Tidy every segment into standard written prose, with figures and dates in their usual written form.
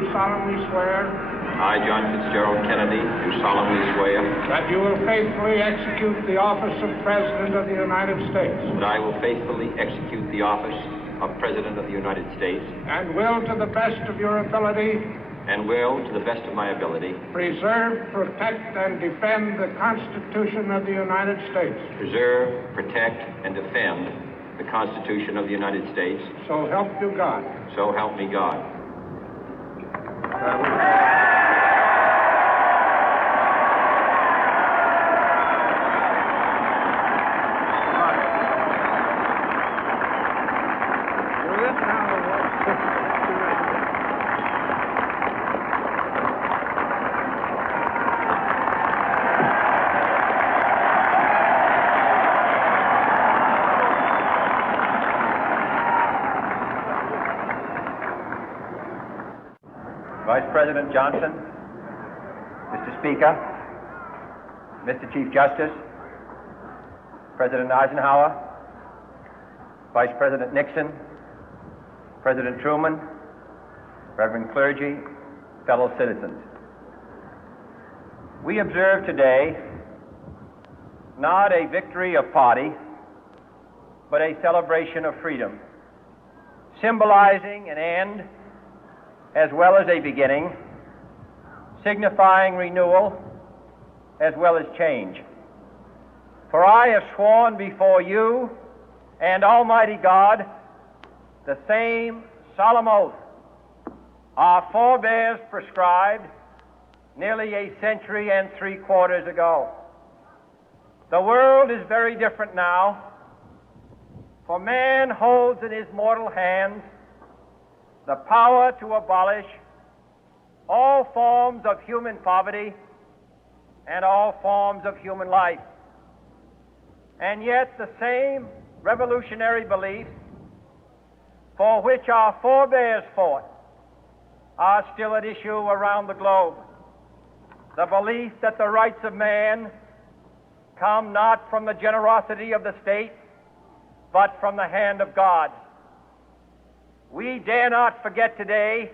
do solemnly swear I, John Fitzgerald Kennedy, do solemnly swear that you will faithfully execute the office of President of the United States that I will faithfully execute the office of President of the United States and will, to the best of your ability, and will, to the best of my ability, preserve, protect, and defend the Constitution of the United States. preserve, protect, and defend the Constitution of the United States. So help you God. So help me God. Vice President Johnson, Mr. Speaker, Mr. Chief Justice, President Eisenhower, Vice President Nixon, President Truman, Reverend clergy, fellow citizens. We observe today not a victory of party, but a celebration of freedom, symbolizing an end as well as a beginning, signifying renewal as well as change. For I have sworn before you and Almighty God the same solemn oath our forebears prescribed nearly a century and 3/4 ago. The world is very different now, for man holds in his mortal hands the power to abolish all forms of human poverty and all forms of human life. And yet the same revolutionary beliefs for which our forebears fought are still at issue around the globe. The belief that the rights of man come not from the generosity of the state, but from the hand of God. We dare not forget today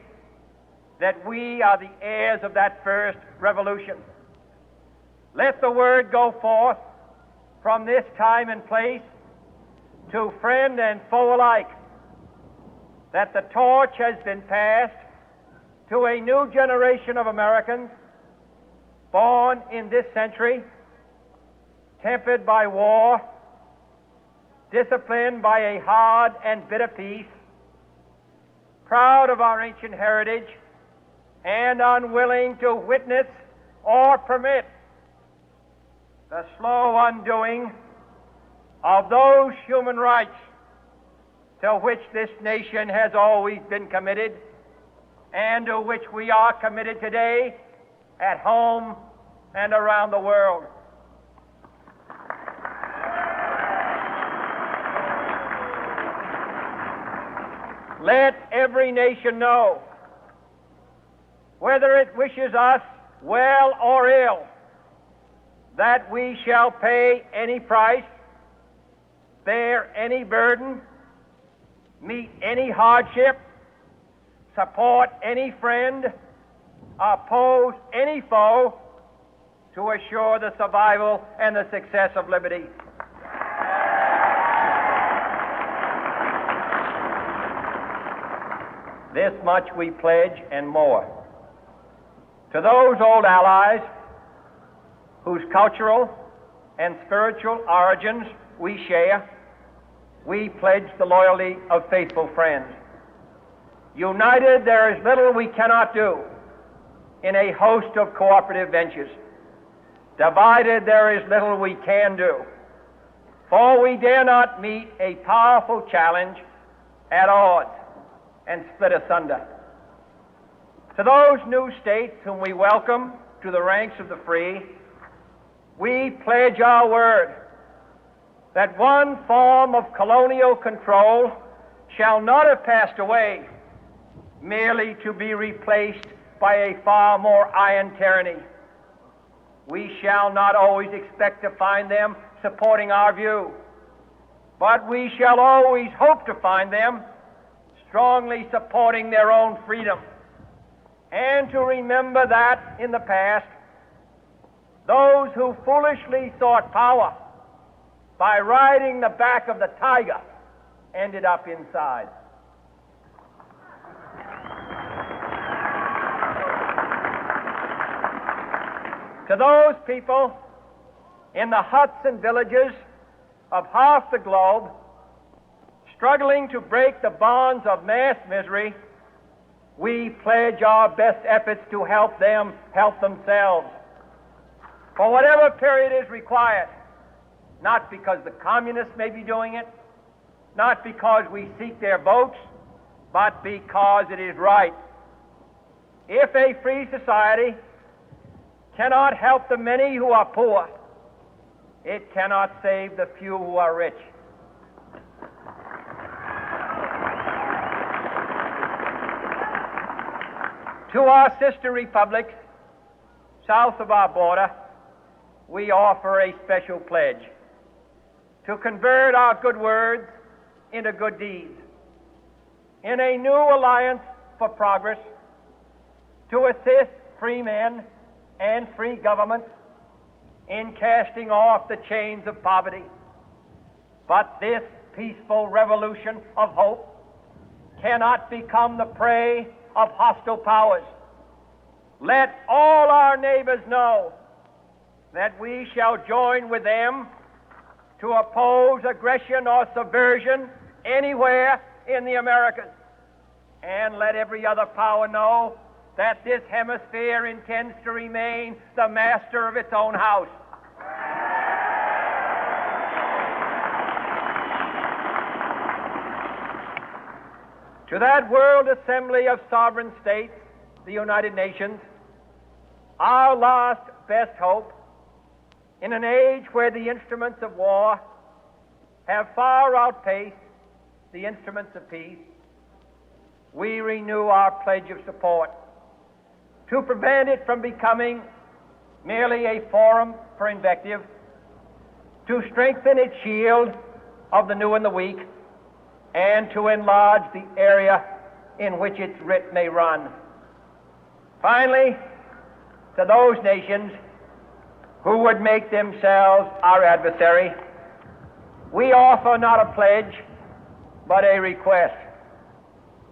that we are the heirs of that first revolution. Let the word go forth from this time and place to friend and foe alike that the torch has been passed to a new generation of Americans born in this century, tempered by war, disciplined by a hard and bitter peace, proud of our ancient heritage, and unwilling to witness or permit the slow undoing of those human rights to which this nation has always been committed and to which we are committed today at home and around the world. Let every nation know, whether it wishes us well or ill, that we shall pay any price, bear any burden, meet any hardship, support any friend, oppose any foe to assure the survival and the success of liberty. This much we pledge and more. To those old allies whose cultural and spiritual origins we share, we pledge the loyalty of faithful friends. United, there is little we cannot do in a host of cooperative ventures. Divided, there is little we can do, for we dare not meet a powerful challenge at odds and split asunder. To those new states whom we welcome to the ranks of the free, we pledge our word that one form of colonial control shall not have passed away, merely to be replaced by a far more iron tyranny. We shall not always expect to find them supporting our view, but we shall always hope to find them strongly supporting their own freedom. and to remember that in the past, those who foolishly sought power by riding the back of the tiger ended up inside. To those people in the huts and villages of half the globe struggling to break the bonds of mass misery, we pledge our best efforts to help them help themselves for whatever period is required, not because the communists may be doing it, not because we seek their votes, but because it is right. If a free society cannot help the many who are poor, it cannot save the few who are rich. To our sister republics south of our border, we offer a special pledge to convert our good words into good deeds, in a new alliance for progress, to assist free men and free governments in casting off the chains of poverty. But this peaceful revolution of hope cannot become the prey of hostile powers. Let all our neighbors know that we shall join with them to oppose aggression or subversion anywhere in the Americas. And let every other power know that this hemisphere intends to remain the master of its own house. To that World Assembly of Sovereign States, the United Nations, our last best hope, in an age where the instruments of war have far outpaced the instruments of peace, we renew our pledge of support to prevent it from becoming merely a forum for invective, to strengthen its shield of the new and the weak, and to enlarge the area in which its writ may run. Finally, to those nations who would make themselves our adversary, we offer not a pledge, but a request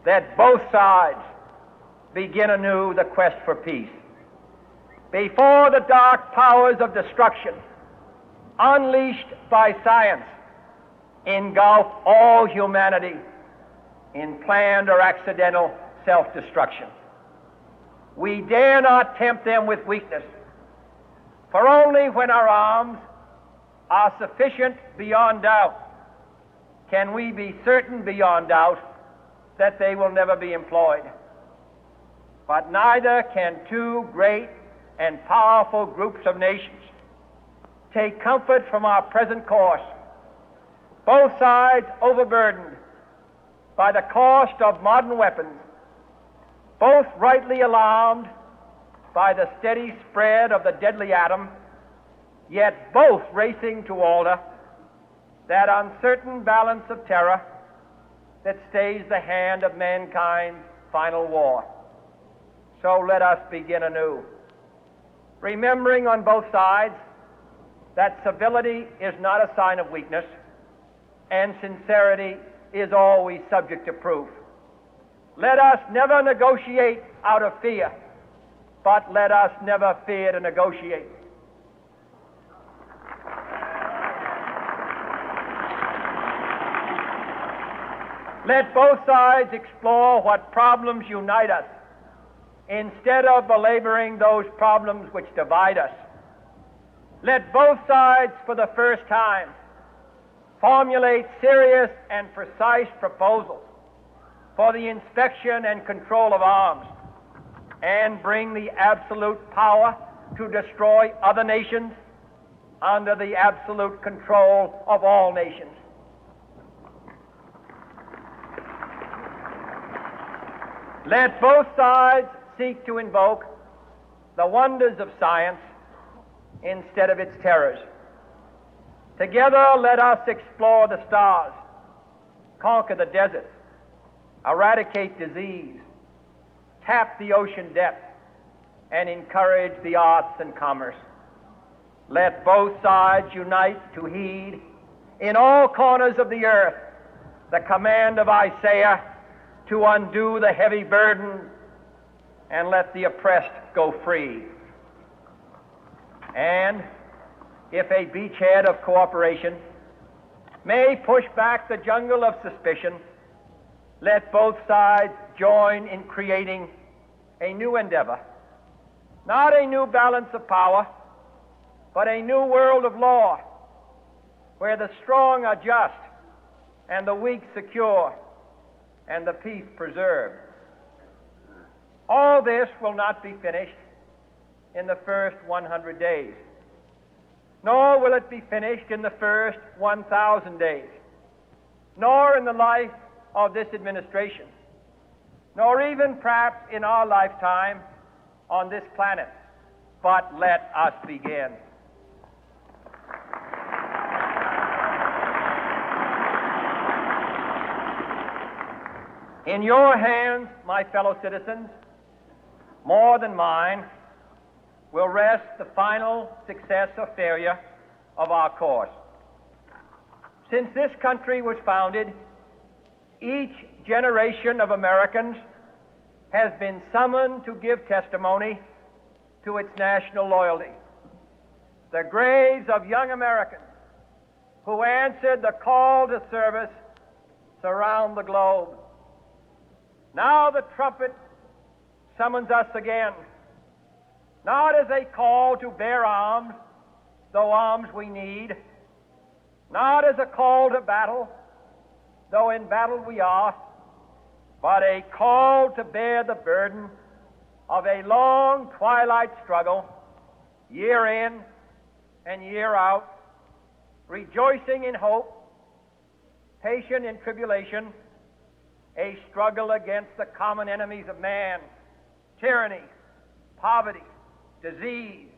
that both sides begin anew the quest for peace. Before the dark powers of destruction, unleashed by science, engulf all humanity in planned or accidental self-destruction, we dare not tempt them with weakness, for only when our arms are sufficient beyond doubt can we be certain beyond doubt that they will never be employed. But neither can two great and powerful groups of nations take comfort from our present course, both sides overburdened by the cost of modern weapons, both rightly alarmed by the steady spread of the deadly atom, yet both racing to alter that uncertain balance of terror that stays the hand of mankind's final war. So let us begin anew, remembering on both sides that civility is not a sign of weakness, and sincerity is always subject to proof. Let us never negotiate out of fear, but let us never fear to negotiate. Let both sides explore what problems unite us, instead of belaboring those problems which divide us. Let both sides, for the first time, formulate serious and precise proposals for the inspection and control of arms, and bring the absolute power to destroy other nations under the absolute control of all nations. Let both sides seek to invoke the wonders of science instead of its terrors. Together, let us explore the stars, conquer the deserts, eradicate disease, tap the ocean depth, and encourage the arts and commerce. Let both sides unite to heed in all corners of the earth the command of Isaiah to undo the heavy burden and let the oppressed go free. And if a beachhead of cooperation may push back the jungle of suspicion, let both sides join in creating a new endeavor, not a new balance of power, but a new world of law, where the strong are just and the weak secure and the peace preserved. All this will not be finished in the first 100 days, nor will it be finished in the first 1,000 days, nor in the life of this administration, nor even perhaps in our lifetime on this planet. But let us begin. In your hands, my fellow citizens, more than mine, will rest the final success or failure of our course. Since this country was founded, each generation of Americans has been summoned to give testimony to its national loyalty. The graves of young Americans who answered the call to service surround the globe. Now the trumpet summons us again, not as a call to bear arms, though arms we need, not as a call to battle, though in battle we are, but a call to bear the burden of a long twilight struggle, year in and year out, rejoicing in hope, patient in tribulation, a struggle against the common enemies of man, tyranny, poverty, disease,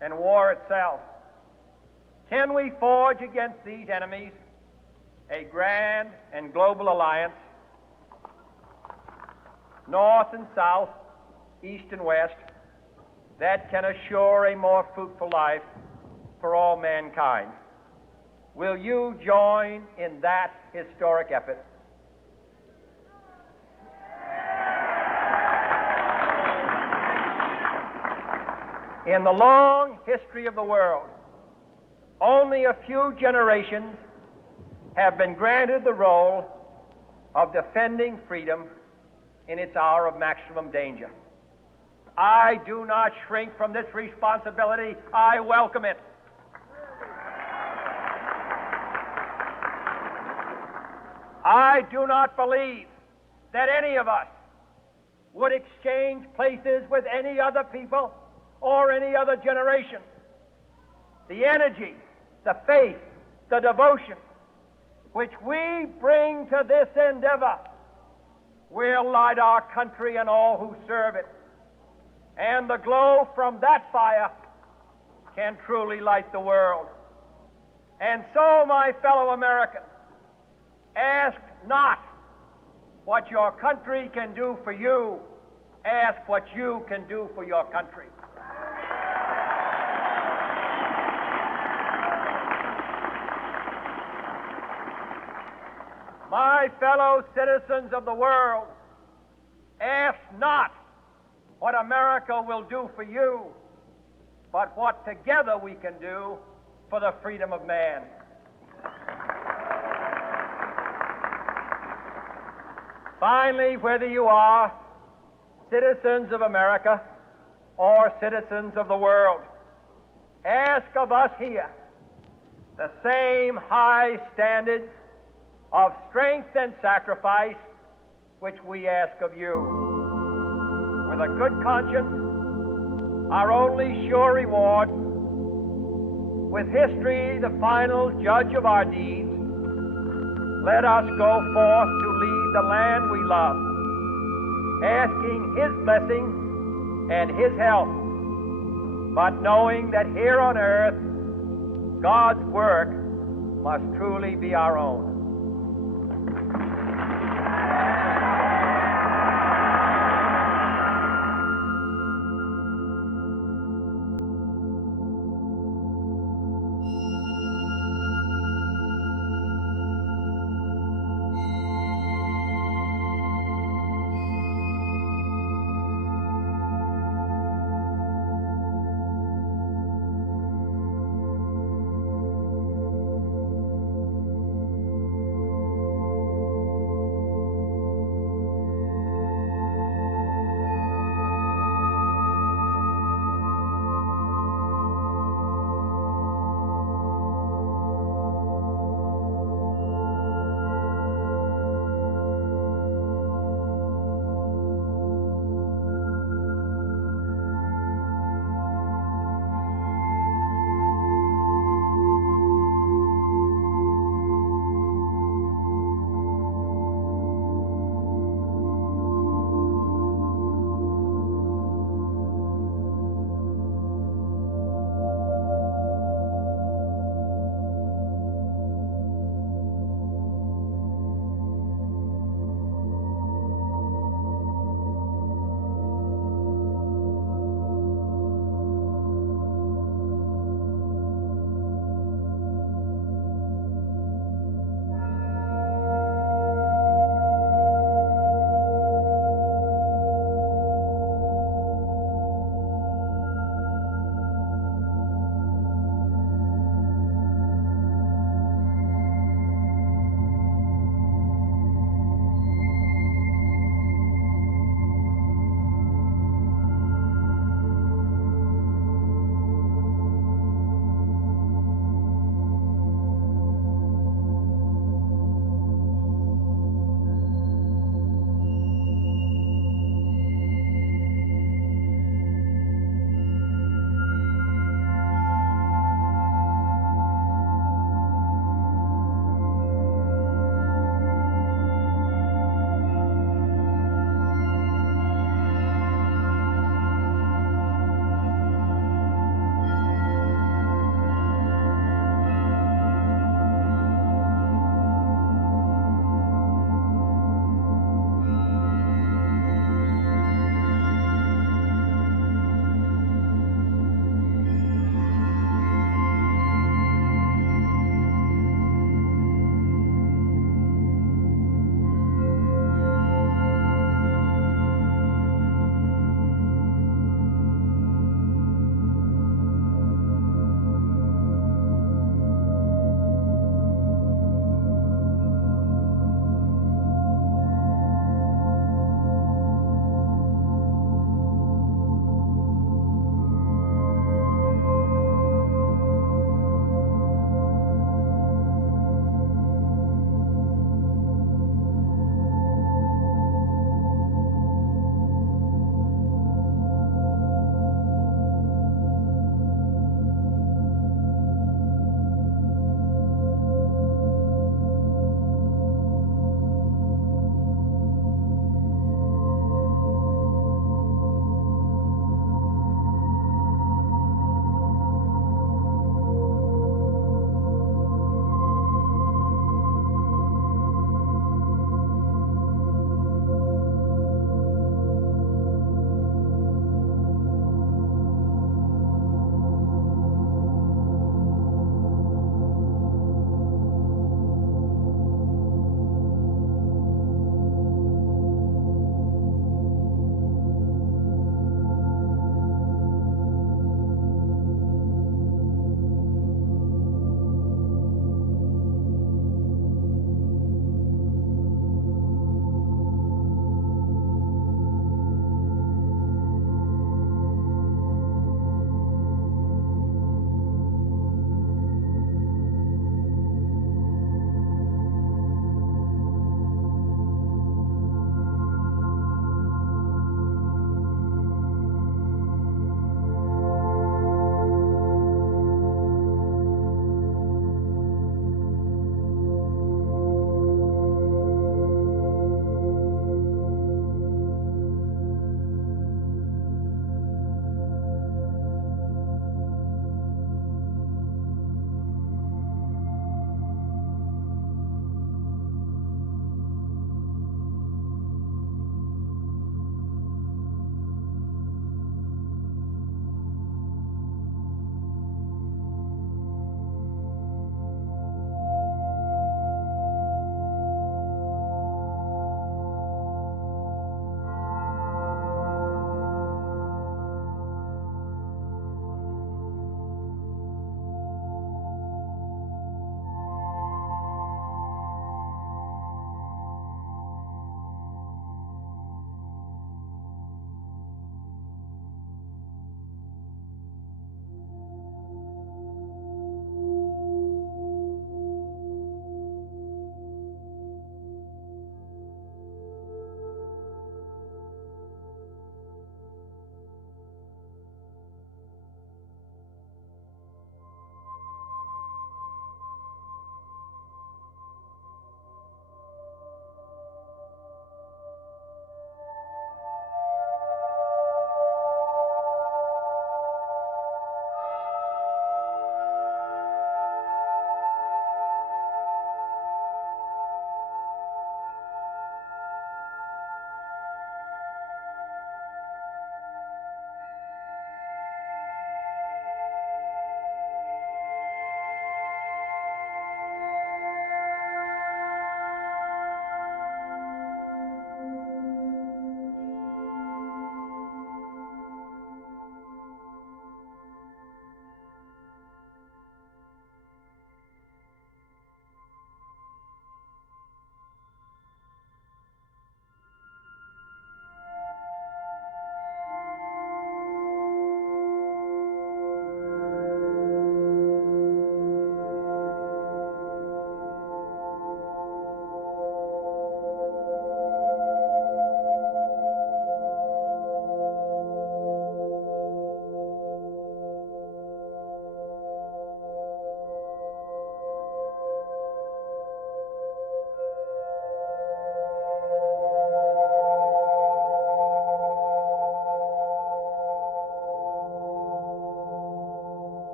and war itself. Can we forge against these enemies a grand and global alliance, north and south, east and west, that can assure a more fruitful life for all mankind? Will you join in that historic effort? In the long history of the world, only a few generations have been granted the role of defending freedom in its hour of maximum danger. I do not shrink from this responsibility. I welcome it. I do not believe that any of us would exchange places with any other people or any other generation. The energy, the faith, the devotion which we bring to this endeavor will light our country and all who serve it. And the glow from that fire can truly light the world. And so, my fellow Americans, ask not what your country can do for you, ask what you can do for your country. My fellow citizens of the world, ask not what America will do for you, but what together we can do for the freedom of man. Finally, whether you are citizens of America or citizens of the world, ask of us here the same high standards of strength and sacrifice which we ask of you. With a good conscience, our only sure reward, with history the final judge of our deeds, let us go forth to lead the land we love, asking His blessing and His help, but knowing that here on earth, God's work must truly be our own.